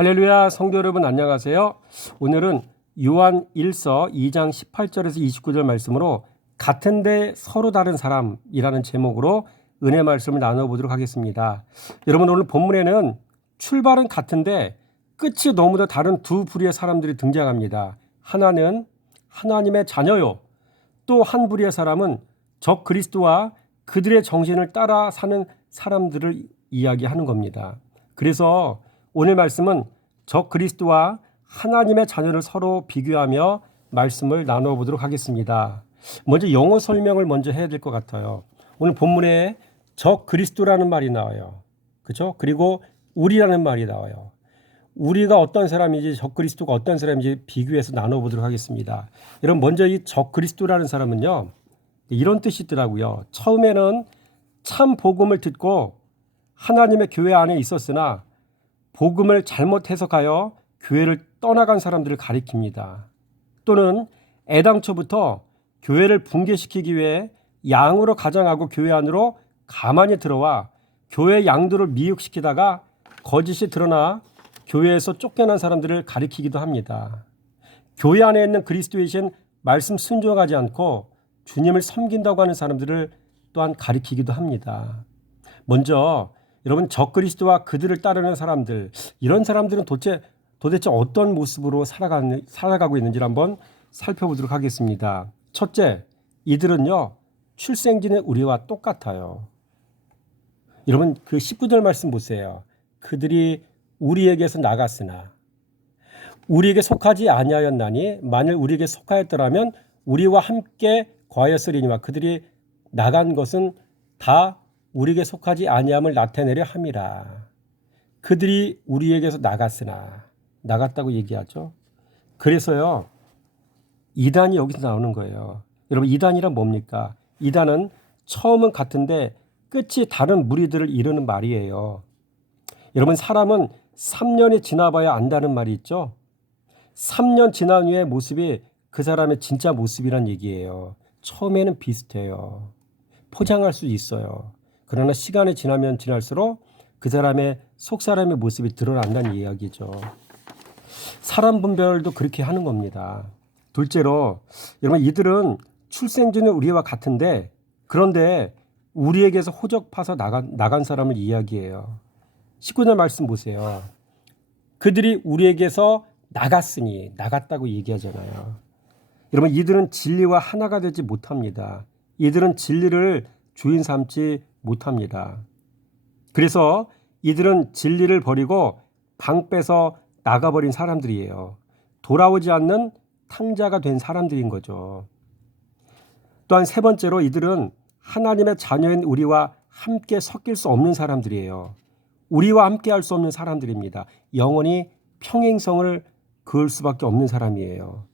할렐루야, 성도 여러분 안녕하세요. 오늘은 요한 1서 2장 18절에서 29절 말씀으로 같은데 서로 다른 사람이라는 제목으로 은혜 말씀을 나눠보도록 하겠습니다. 여러분, 오늘 본문에는 출발은 같은데 끝이 너무나 다른 두 부류의 사람들이 등장합니다. 하나는 하나님의 자녀요, 또 한 부류의 사람은 적 그리스도와 그들의 정신을 따라 사는 사람들을 이야기하는 겁니다. 그래서 오늘 말씀은 적 그리스도와 하나님의 자녀를 서로 비교하며 말씀을 나눠보도록 하겠습니다. 먼저 영어 설명을 먼저 해야 될 것 같아요. 오늘 본문에 적 그리스도라는 말이 나와요. 그렇죠? 그리고 우리라는 말이 나와요. 우리가 어떤 사람인지 적 그리스도가 어떤 사람인지 비교해서 나눠보도록 하겠습니다. 여러분, 먼저 이 적 그리스도라는 사람은요, 이런 뜻이 있더라고요. 처음에는 참 복음을 듣고 하나님의 교회 안에 있었으나 복음을 잘못 해석하여 교회를 떠나간 사람들을 가리킵니다. 또는 애당초부터 교회를 붕괴시키기 위해 양으로 가장하고 교회 안으로 가만히 들어와 교회 양들을 미혹시키다가 거짓이 드러나 교회에서 쫓겨난 사람들을 가리키기도 합니다. 교회 안에 있는 그리스도이신 말씀 순종하지 않고 주님을 섬긴다고 하는 사람들을 또한 가리키기도 합니다. 먼저 여러분, 적 그리스도와 그들을 따르는 사람들, 이런 사람들은 도대체 어떤 모습으로 살아가고 있는지를 한번 살펴보도록 하겠습니다. 첫째, 이들은요, 출생진의 우리와 똑같아요. 여러분, 그 19절 말씀 보세요. 그들이 우리에게서 나갔으나 우리에게 속하지 아니하였나니 만일 우리에게 속하였더라면 우리와 함께 거하였으리니와 그들이 나간 것은 다 우리에게 속하지 아니함을 나타내려 함이라. 그들이 우리에게서 나갔으나, 나갔다고 얘기하죠. 그래서요, 이단이 여기서 나오는 거예요. 여러분, 이단이란 뭡니까? 이단은 처음은 같은데 끝이 다른 무리들을 이루는 말이에요. 여러분, 사람은 3년이 지나봐야 안다는 말이 있죠. 3년 지난 후의 모습이 그 사람의 진짜 모습이란 얘기예요. 처음에는 비슷해요. 포장할 수 있어요. 그러나 시간이 지나면 지날수록 그 사람의 속사람의 모습이 드러난다는 이야기죠. 사람 분별도 그렇게 하는 겁니다. 둘째로, 여러분, 이들은 출생진은 우리와 같은데 그런데 우리에게서 호적파서 나간 사람을 이야기해요. 19절 말씀 보세요. 그들이 우리에게서 나갔으니, 나갔다고 얘기하잖아요. 여러분, 이들은 진리와 하나가 되지 못합니다. 이들은 진리를 주인 삼지 못합니다. 그래서 이들은 진리를 버리고 방 빼서 나가버린 사람들이에요. 돌아오지 않는 탕자가 된 사람들인 거죠. 또한 세 번째로, 이들은 하나님의 자녀인 우리와 함께 섞일 수 없는 사람들이에요. 우리와 함께 할 수 없는 사람들입니다. 영원히 평행성을 그을 수밖에 없는 사람이에요.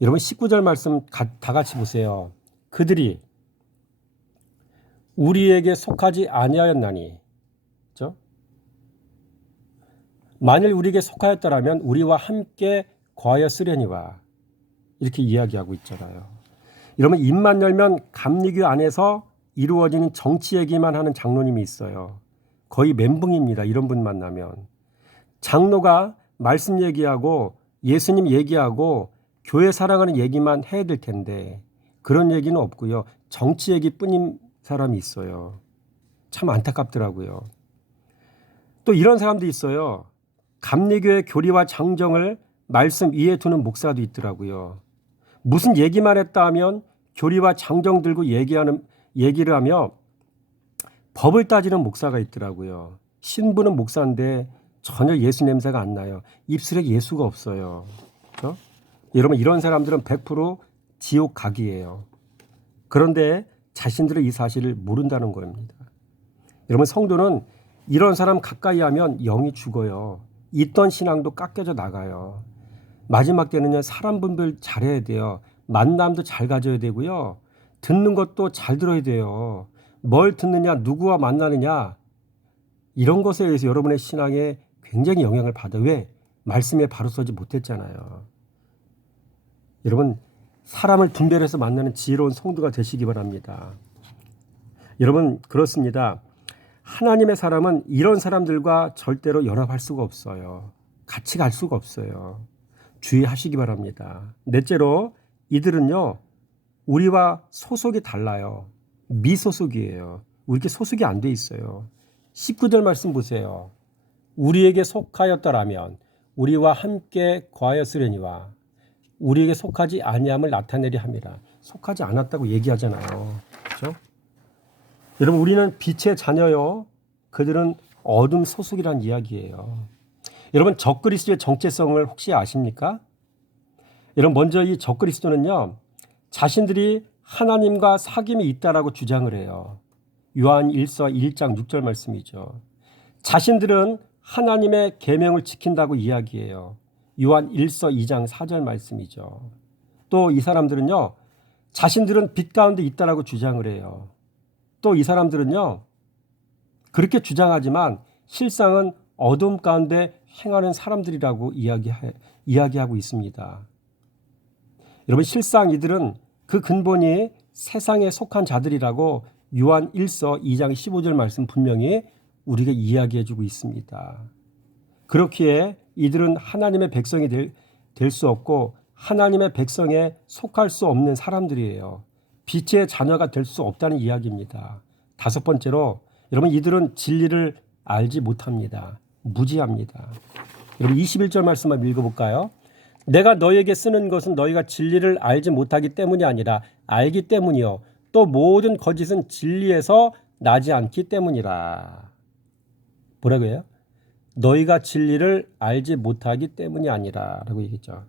여러분, 19절 말씀 다 같이 보세요. 그들이 우리에게 속하지 아니하였나니, 그렇죠? 만일 우리에게 속하였더라면 우리와 함께 거하였으려니와, 이렇게 이야기하고 있잖아요. 여러분, 입만 열면 감리교 안에서 이루어지는 정치 얘기만 하는 장로님이 있어요. 거의 멘붕입니다. 이런 분 만나면. 장로가 말씀 얘기하고 예수님 얘기하고 교회 사랑하는 얘기만 해야 될 텐데 그런 얘기는 없고요. 정치 얘기뿐인 사람이 있어요. 참 안타깝더라고요. 또 이런 사람도 있어요. 감리교의 교리와 장정을 말씀 위에 두는 목사도 있더라고요. 무슨 얘기만 했다 하면 교리와 장정 들고 얘기를 하며 법을 따지는 목사가 있더라고요. 신부는 목사인데 전혀 예수 냄새가 안 나요. 입술에 예수가 없어요. 그렇죠? 여러분, 이런 사람들은 100% 지옥 각이에요. 그런데 자신들은 이 사실을 모른다는 겁니다. 여러분, 성도는 이런 사람 가까이 하면 영이 죽어요. 있던 신앙도 깎여져 나가요. 마지막 때는요, 사람 분별 잘해야 돼요. 만남도 잘 가져야 되고요. 듣는 것도 잘 들어야 돼요. 뭘 듣느냐, 누구와 만나느냐, 이런 것에 의해서 여러분의 신앙에 굉장히 영향을 받아. 왜? 말씀에 바로 서지 못했잖아요. 여러분, 사람을 분별해서 만나는 지혜로운 성도가 되시기 바랍니다. 여러분, 그렇습니다. 하나님의 사람은 이런 사람들과 절대로 연합할 수가 없어요. 같이 갈 수가 없어요. 주의하시기 바랍니다. 넷째로 이들은요, 우리와 소속이 달라요. 미소속이에요. 우리에게 소속이 안 돼 있어요. 19절 말씀 보세요. 우리에게 속하였더라면 우리와 함께 거하였으려니와 우리에게 속하지 아니함을 나타내리 함이라. 속하지 않았다고 얘기하잖아요. 그렇죠? 여러분, 우리는 빛의 자녀요. 그들은 어둠 소속이란 이야기예요. 여러분, 적그리스도의 정체성을 혹시 아십니까? 여러분, 먼저 이 적그리스도는요, 자신들이 하나님과 사귐이 있다라고 주장을 해요. 요한 1서 1장 6절 말씀이죠. 자신들은 하나님의 계명을 지킨다고 이야기해요. 요한 1서 2장 4절 말씀이죠. 또 이 사람들은요, 자신들은 빛 가운데 있다라고 주장을 해요. 또 이 사람들은요, 그렇게 주장하지만 실상은 어둠 가운데 행하는 사람들이라고 이야기하고 있습니다. 여러분, 실상 이들은 그 근본이 세상에 속한 자들이라고 요한 1서 2장 15절 말씀 분명히 우리가 이야기해 주고 있습니다. 그렇기에 이들은 하나님의 백성이 될 수 없고 하나님의 백성에 속할 수 없는 사람들이에요. 빛의 자녀가 될 수 없다는 이야기입니다. 다섯 번째로 여러분, 이들은 진리를 알지 못합니다. 무지합니다. 여러분, 21절 말씀 한번 읽어볼까요? 내가 너에게 쓰는 것은 너희가 진리를 알지 못하기 때문이 아니라 알기 때문이요. 또 모든 거짓은 진리에서 나지 않기 때문이라. 뭐라고 해요? 너희가 진리를 알지 못하기 때문이 아니라 라고 얘기했죠.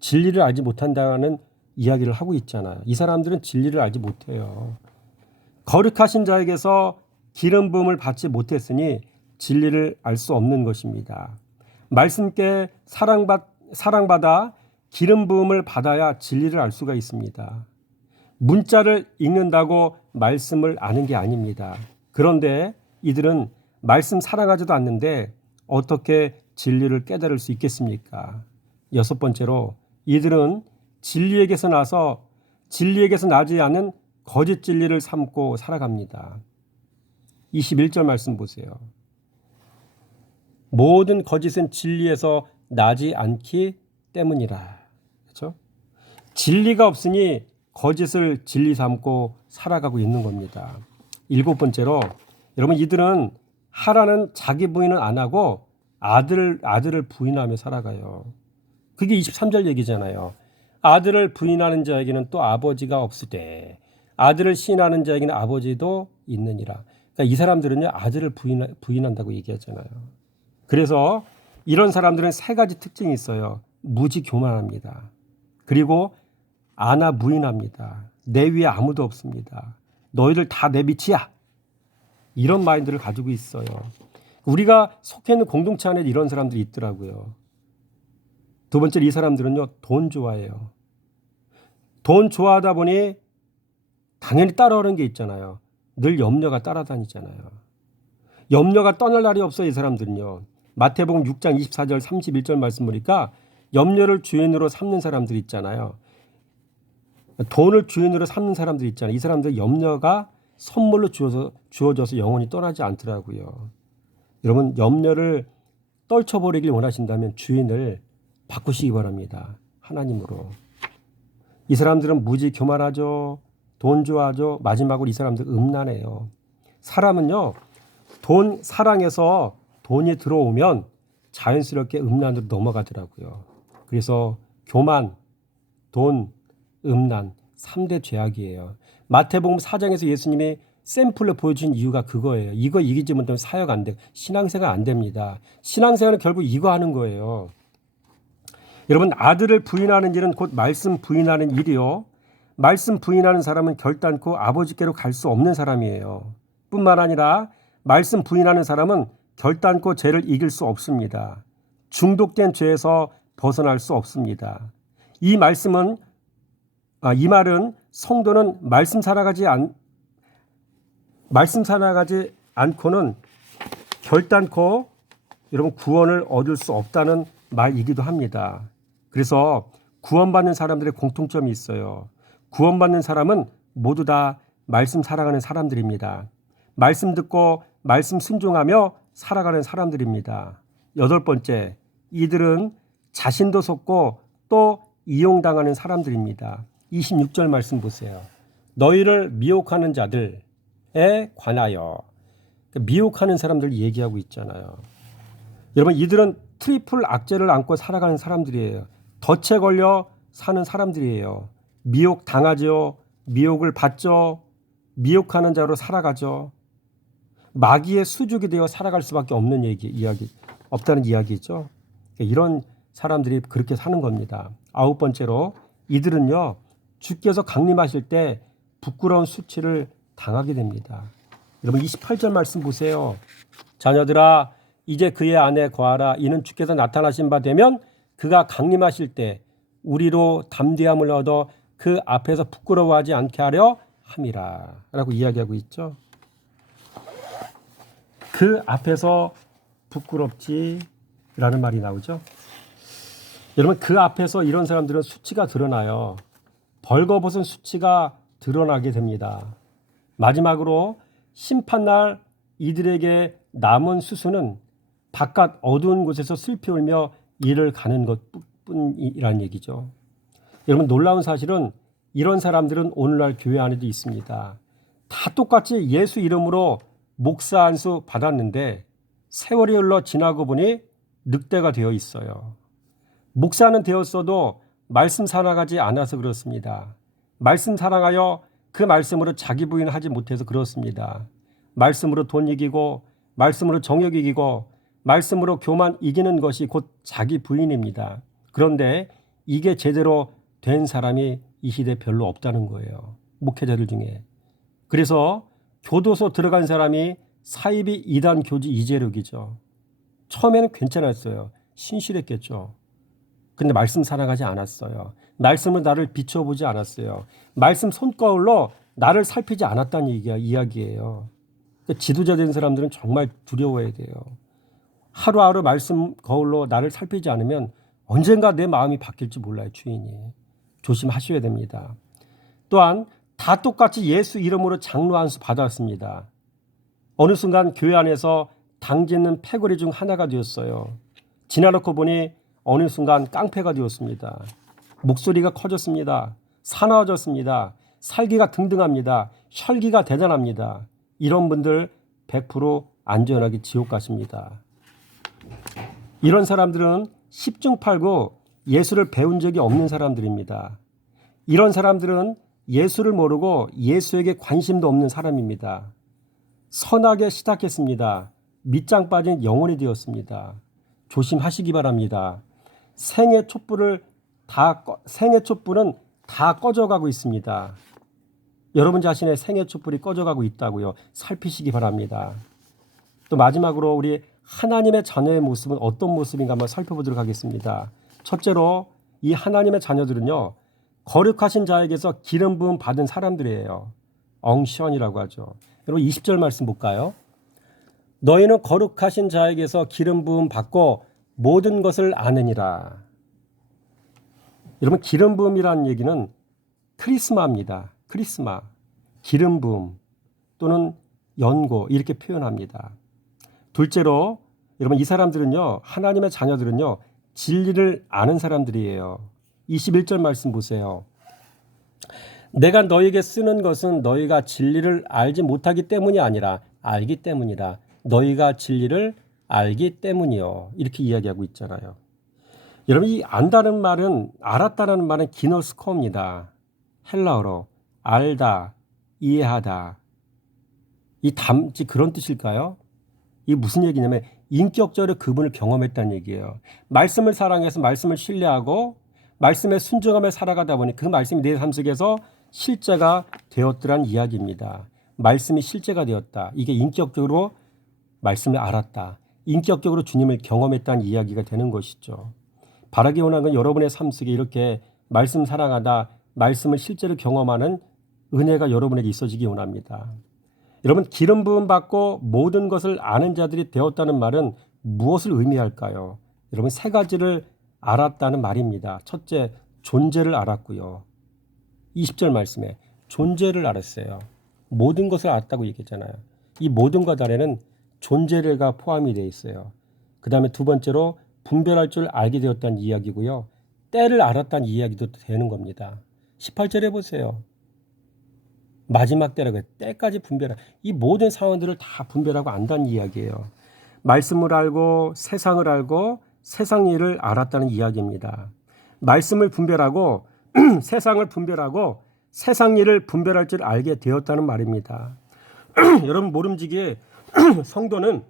진리를 알지 못한다는 이야기를 하고 있잖아요. 이 사람들은 진리를 알지 못해요. 거룩하신 자에게서 기름 부음을 받지 못했으니 진리를 알 수 없는 것입니다. 말씀께 사랑받아 기름 부음을 받아야 진리를 알 수가 있습니다. 문자를 읽는다고 말씀을 아는 게 아닙니다. 그런데 이들은 말씀 사랑하지도 않는데 어떻게 진리를 깨달을 수 있겠습니까? 여섯 번째로 이들은 진리에게서 나지 않은 거짓 진리를 삼고 살아갑니다. 21절 말씀 보세요. 모든 거짓은 진리에서 나지 않기 때문이라. 그렇죠? 진리가 없으니 거짓을 진리 삼고 살아가고 있는 겁니다. 일곱 번째로 여러분, 이들은 하라는 자기 부인은 안 하고 아들을 부인하며 살아가요. 그게 23절 얘기잖아요. 아들을 부인하는 자에게는 또 아버지가 없으되 아들을 시인하는 자에게는 아버지도 있느니라. 그러니까 이 사람들은요, 아들을 부인한다고 얘기하잖아요. 그래서 이런 사람들은 세 가지 특징이 있어요. 무지 교만합니다. 그리고 아나무인합니다. 내 위에 아무도 없습니다. 너희들 다 내 빛이야. 이런 마인드를 가지고 있어요. 우리가 속해 있는 공동체 안에 이런 사람들이 있더라고요. 두 번째, 이 사람들은요, 돈 좋아해요. 돈 좋아하다 보니 당연히 따라오는 게 있잖아요. 늘 염려가 따라다니잖아요. 염려가 떠날 날이 없어요. 이 사람들은요. 마태복음 6장 24절 31절 말씀 보니까 염려를 주인으로 삼는 사람들 있잖아요. 돈을 주인으로 삼는 사람들 있잖아요. 이 사람들 염려가 선물로 주어져서 영원히 떠나지 않더라고요. 여러분, 염려를 떨쳐버리길 원하신다면 주인을 바꾸시기 바랍니다. 하나님으로. 이 사람들은 무지 교만하죠. 돈 좋아하죠. 마지막으로 이 사람들 음란해요. 사람은요, 돈 사랑해서 돈이 들어오면 자연스럽게 음란으로 넘어가더라고요. 그래서 교만, 돈, 음란 3대 죄악이에요. 마태복음 4장에서 예수님이 샘플로 보여준 이유가 그거예요. 이거 이기지 못하면 사역 안 돼. 신앙생활 안 됩니다. 신앙생활은 결국 이거 하는 거예요. 여러분, 아들을 부인하는 일은 곧 말씀 부인하는 일이요. 말씀 부인하는 사람은 결단코 아버지께로 갈 수 없는 사람이에요. 뿐만 아니라 말씀 부인하는 사람은 결단코 죄를 이길 수 없습니다. 중독된 죄에서 벗어날 수 없습니다. 이 말은 성도는 말씀 살아가지 않고는 결단코 여러분 구원을 얻을 수 없다는 말이기도 합니다. 그래서 구원받는 사람들의 공통점이 있어요. 구원받는 사람은 모두 다 말씀 살아가는 사람들입니다. 말씀 듣고 말씀 순종하며 살아가는 사람들입니다. 여덟 번째, 이들은 자신도 속고 또 이용당하는 사람들입니다. 26절 말씀 보세요. 너희를 미혹하는 자들에 관하여. 미혹하는 사람들 얘기하고 있잖아요. 여러분, 이들은 트리플 악재를 안고 살아가는 사람들이에요. 덫에 걸려 사는 사람들이에요. 미혹 당하죠. 미혹을 받죠. 미혹하는 자로 살아가죠. 마귀의 수족이 되어 살아갈 수밖에 없는 없다는 이야기죠. 이런 사람들이 그렇게 사는 겁니다. 9번째로 이들은요, 주께서 강림하실 때 부끄러운 수치를 당하게 됩니다. 여러분 28절 말씀 보세요. 자녀들아 이제 그의 안에 거하라. 이는 주께서 나타나신 바 되면 그가 강림하실 때 우리로 담대함을 얻어 그 앞에서 부끄러워하지 않게 하려 함이라 라고 이야기하고 있죠. 그 앞에서 부끄럽지 라는 말이 나오죠. 여러분 그 앞에서 이런 사람들은 수치가 드러나요. 벌거벗은 수치가 드러나게 됩니다. 마지막으로 심판날 이들에게 남은 수수는 바깥 어두운 곳에서 슬피 울며 이를 가는 것뿐이라는 얘기죠. 여러분 놀라운 사실은 이런 사람들은 오늘날 교회 안에도 있습니다. 다 똑같이 예수 이름으로 목사 안수 받았는데 세월이 흘러 지나고 보니 늑대가 되어 있어요. 목사는 되었어도 말씀 살아가지 않아서 그렇습니다. 말씀 사랑하여 그 말씀으로 자기 부인하지 못해서 그렇습니다. 말씀으로 돈 이기고 말씀으로 정욕 이기고 말씀으로 교만 이기는 것이 곧 자기 부인입니다. 그런데 이게 제대로 된 사람이 이 시대에 별로 없다는 거예요. 목회자들 중에. 그래서 교도소 들어간 사람이 사이비 이단 교주 이재력이죠. 처음에는 괜찮았어요. 신실했겠죠. 근데 말씀 사랑하지 않았어요. 말씀으로 나를 비춰보지 않았어요. 말씀 손거울로 나를 살피지 않았다는 이야기예요. 그러니까 지도자 된 사람들은 정말 두려워해야 돼요. 하루하루 말씀 거울로 나를 살피지 않으면 언젠가 내 마음이 바뀔지 몰라요. 주인이. 조심하셔야 됩니다. 또한 다 똑같이 예수 이름으로 장로 안수 받았습니다. 어느 순간 교회 안에서 당짓는 패거리 중 하나가 되었어요. 지나놓고 보니 어느 순간 깡패가 되었습니다. 목소리가 커졌습니다. 사나워졌습니다. 살기가 등등합니다. 혈기가 대단합니다. 이런 분들 100% 안전하게 지옥 가십니다. 이런 사람들은 10중 8구 예수를 배운 적이 없는 사람들입니다. 이런 사람들은 예수를 모르고 예수에게 관심도 없는 사람입니다. 선하게 시작했습니다. 밑장 빠진 영혼이 되었습니다. 조심하시기 바랍니다. 생의 촛불은 다 꺼져가고 있습니다. 여러분 자신의 생의 촛불이 꺼져가고 있다고요. 살피시기 바랍니다. 또 마지막으로 우리 하나님의 자녀의 모습은 어떤 모습인가 한번 살펴보도록 하겠습니다. 첫째로 이 하나님의 자녀들은요. 거룩하신 자에게서 기름 부음 받은 사람들이에요. 엉션이라고 하죠. 여러분 20절 말씀 볼까요? 너희는 거룩하신 자에게서 기름 부음 받고 모든 것을 아느니라. 여러분 기름 부음이라는 얘기는 크리스마입니다. 크리스마, 기름 부음 또는 연고 이렇게 표현합니다. 둘째로 여러분 이 사람들은요. 하나님의 자녀들은요. 진리를 아는 사람들이에요. 21절 말씀 보세요. 내가 너에게 쓰는 것은 너희가 진리를 알지 못하기 때문이 아니라 알기 때문이라. 너희가 진리를 알기 때문이요. 이렇게 이야기하고 있잖아요. 여러분 이 안다는 말은 알았다는 말은 기노스코입니다. 헬라어로 알다, 이해하다. 이 담지 그런 뜻일까요? 이게 무슨 얘기냐면 인격적으로 그분을 경험했다는 얘기예요. 말씀을 사랑해서 말씀을 신뢰하고 말씀에 순종하며 살아가다 보니 그 말씀이 내 삶 속에서 실제가 되었더란 이야기입니다. 말씀이 실제가 되었다. 이게 인격적으로 말씀을 알았다. 인격적으로 주님을 경험했다는 이야기가 되는 것이죠. 바라기 원하는 건 여러분의 삶 속에 이렇게 말씀 사랑하다 말씀을 실제로 경험하는 은혜가 여러분에게 있어지기 원합니다. 여러분 기름 부음 받고 모든 것을 아는 자들이 되었다는 말은 무엇을 의미할까요? 여러분 세 가지를 알았다는 말입니다. 첫째, 존재를 알았고요. 20절 말씀에 존재를 알았어요. 모든 것을 알았다고 얘기했잖아요. 이 모든 것 안에는 존재가 포함이 되어 있어요. 그 다음에 두 번째로 분별할 줄 알게 되었다는 이야기고요. 때를 알았다는 이야기도 되는 겁니다. 18절에 보세요. 마지막 때라고 해요. 때까지 분별하고 이 모든 상황들을 다 분별하고 안다는 이야기예요. 말씀을 알고 세상을 알고 세상 일을 알았다는 이야기입니다. 말씀을 분별하고 세상을 분별하고 세상 일을 분별할 줄 알게 되었다는 말입니다. 여러분 모름지기 성도는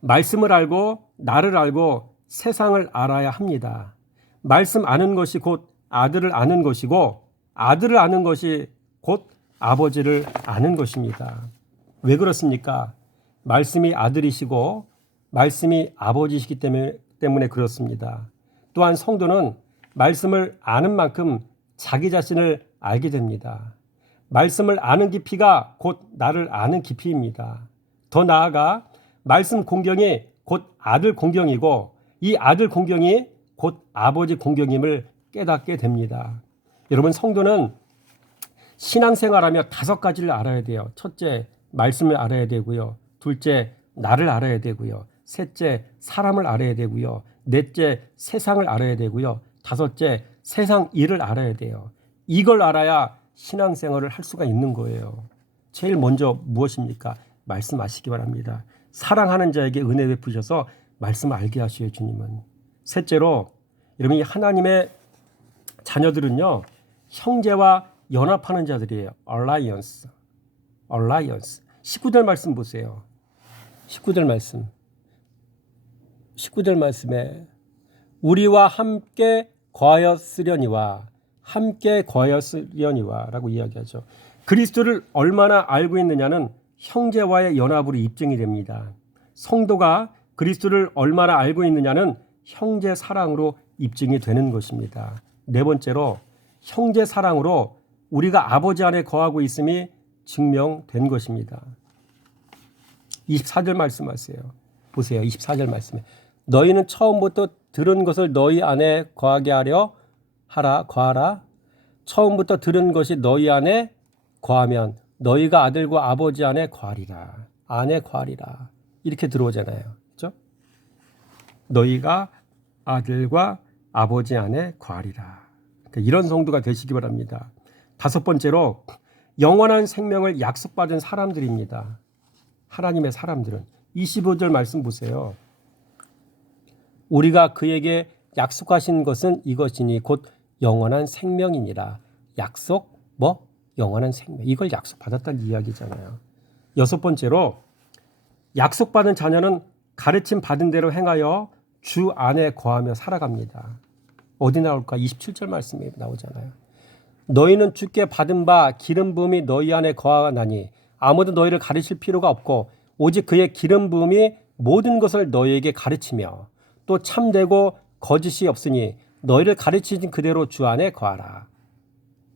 말씀을 알고 나를 알고 세상을 알아야 합니다. 말씀 아는 것이 곧 아들을 아는 것이고 아들을 아는 것이 곧 아버지를 아는 것입니다. 왜 그렇습니까? 말씀이 아들이시고 말씀이 아버지시기 때문에 그렇습니다. 또한 성도는 말씀을 아는 만큼 자기 자신을 알게 됩니다. 말씀을 아는 깊이가 곧 나를 아는 깊이입니다. 더 나아가 말씀 공경이 곧 아들 공경이고 이 아들 공경이 곧 아버지 공경임을 깨닫게 됩니다. 여러분 성도는 신앙생활하며 5가지를 알아야 돼요. 첫째, 말씀을 알아야 되고요. 둘째, 나를 알아야 되고요. 셋째, 사람을 알아야 되고요. 넷째, 세상을 알아야 되고요. 다섯째, 세상 일을 알아야 돼요. 이걸 알아야 신앙생활을 할 수가 있는 거예요. 제일 먼저 무엇입니까? 말씀하시기 바랍니다. 사랑하는 자에게 은혜 베푸셔서 말씀 알게 하시오 주님은. 셋째로 여러분이 하나님의 자녀들은요. 형제와 연합하는 자들이에요. alliance. 19절 말씀 보세요. 19절 말씀에 우리와 함께 거하였으려니와 라고 이야기하죠. 그리스도를 얼마나 알고 있느냐는 형제와의 연합으로 입증이 됩니다. 성도가 그리스도를 얼마나 알고 있느냐는 형제 사랑으로 입증이 되는 것입니다. 네 번째로 형제 사랑으로 우리가 아버지 안에 거하고 있음이 증명된 것입니다. 24절 말씀하세요. 보세요. 24절 말씀에 너희는 처음부터 들은 것을 너희 안에 거하게 하려 거하라. 처음부터 들은 것이 너희 안에 거하면 너희가 아들과 아버지 안에 거하리라. 안에 거하리라. 이렇게 들어오잖아요. 그렇죠? 너희가 아들과 아버지 안에 거하리라. 그러니까 이런 성도가 되시기 바랍니다. 5번째로 영원한 생명을 약속받은 사람들입니다. 하나님의 사람들은 25절 말씀 보세요. 우리가 그에게 약속하신 것은 이것이니 곧 영원한 생명이니라. 약속 영원한 생명. 이걸 약속받았다는 이야기잖아요. 6번째로 약속받은 자녀는 가르침 받은 대로 행하여 주 안에 거하며 살아갑니다. 어디 나올까? 27절 말씀이 나오잖아요. 너희는 주께 받은 바 기름 부음이 너희 안에 거하나니 아무도 너희를 가르칠 필요가 없고 오직 그의 기름 부음이 모든 것을 너희에게 가르치며 또 참되고 거짓이 없으니 너희를 가르치신 그대로 주 안에 거하라.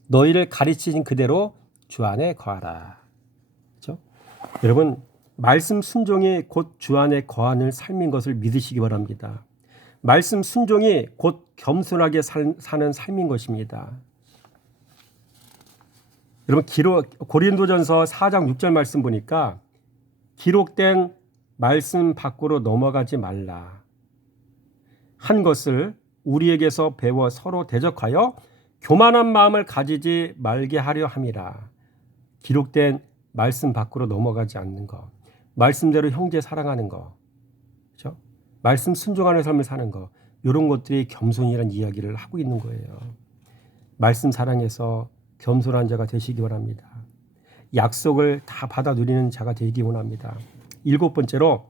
너희를 가르치신 그대로 주 안에 거하라. 그렇죠? 여러분 말씀 순종이 곧 주 안에 거하는 삶인 것을 믿으시기 바랍니다. 말씀 순종이 곧 겸손하게 사는 삶인 것입니다. 여러분 고린도전서 4장 6절 말씀 보니까 기록된 말씀 밖으로 넘어가지 말라 한 것을 우리에게서 배워 서로 대적하여 교만한 마음을 가지지 말게 하려 함이라. 기록된 말씀 밖으로 넘어가지 않는 것, 말씀대로 형제 사랑하는 것, 그렇죠? 말씀 순종하는 삶을 사는 것, 이런 것들이 겸손이라는 이야기를 하고 있는 거예요. 말씀 사랑해서 겸손한 자가 되시기 바랍니다. 약속을 다 받아 누리는 자가 되기 원합니다. 7번째로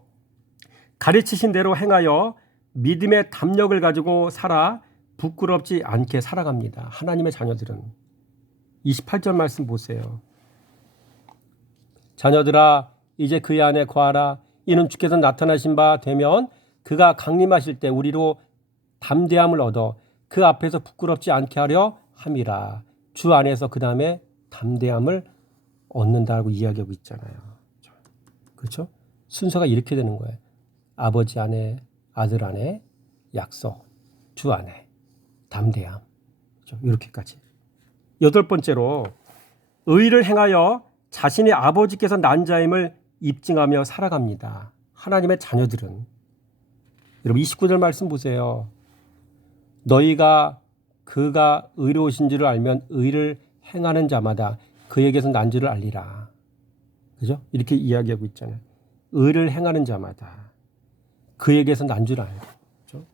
가르치신 대로 행하여 믿음의 담력을 가지고 살아 부끄럽지 않게 살아갑니다. 하나님의 자녀들은 28절 말씀 보세요. 자녀들아 이제 그의 안에 거하라. 이는 주께서 나타나신 바 되면 그가 강림하실 때 우리로 담대함을 얻어 그 앞에서 부끄럽지 않게 하려 함이라. 주 안에서 그 다음에 담대함을 얻는다고 이야기하고 있잖아요. 그렇죠? 순서가 이렇게 되는 거예요. 아버지 안에, 아들 안에, 약속, 주 안에, 담대함. 그렇죠? 이렇게까지. 8번째로 의를 행하여 자신의 아버지께서 난 자임을 입증하며 살아갑니다. 하나님의 자녀들은 여러분 29절 말씀 보세요. 너희가 그가 의로우신 줄을 알면 의를 행하는 자마다 그에게서 난 줄을 알리라. 그죠? 이렇게 이야기하고 있잖아요. 의를 행하는 자마다 그에게서 난 줄 알고. 그죠?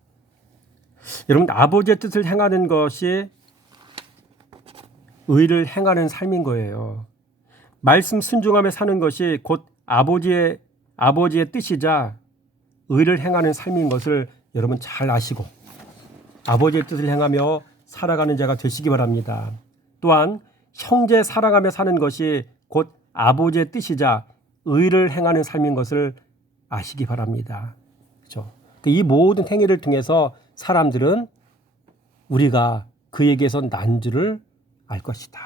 여러분 아버지의 뜻을 행하는 것이 의를 행하는 삶인 거예요. 말씀 순종하며 사는 것이 곧 아버지의 뜻이자 의를 행하는 삶인 것을 여러분 잘 아시고 아버지의 뜻을 행하며 살아가는 자가 되시기 바랍니다. 또한 형제 사랑하며 사는 것이 곧 아버지의 뜻이자 의를 행하는 삶인 것을 아시기 바랍니다. 그렇죠? 이 모든 행위를 통해서 사람들은 우리가 그에게서 난 줄을 알 것이다.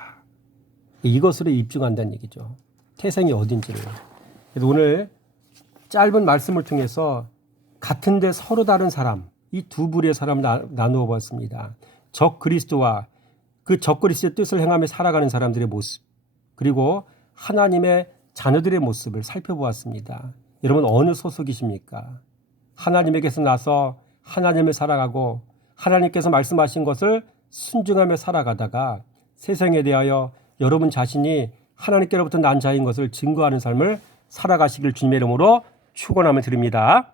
이것으로 입증한다는 얘기죠. 태생이 어딘지를. 그래서 오늘 짧은 말씀을 통해서 같은데 서로 다른 사람, 이 두 부류의 사람을 나누어 보았습니다. 적 그리스도와 그 적 그리스도의 뜻을 행하며 살아가는 사람들의 모습, 그리고 하나님의 자녀들의 모습을 살펴보았습니다. 여러분 어느 소속이십니까? 하나님에게서 나서 하나님을 살아가고 하나님께서 말씀하신 것을 순종하며 살아가다가 세상에 대하여 여러분 자신이 하나님께로부터 난 자인 것을 증거하는 삶을 살아가시길 주님의 이름으로 축원하며 드립니다.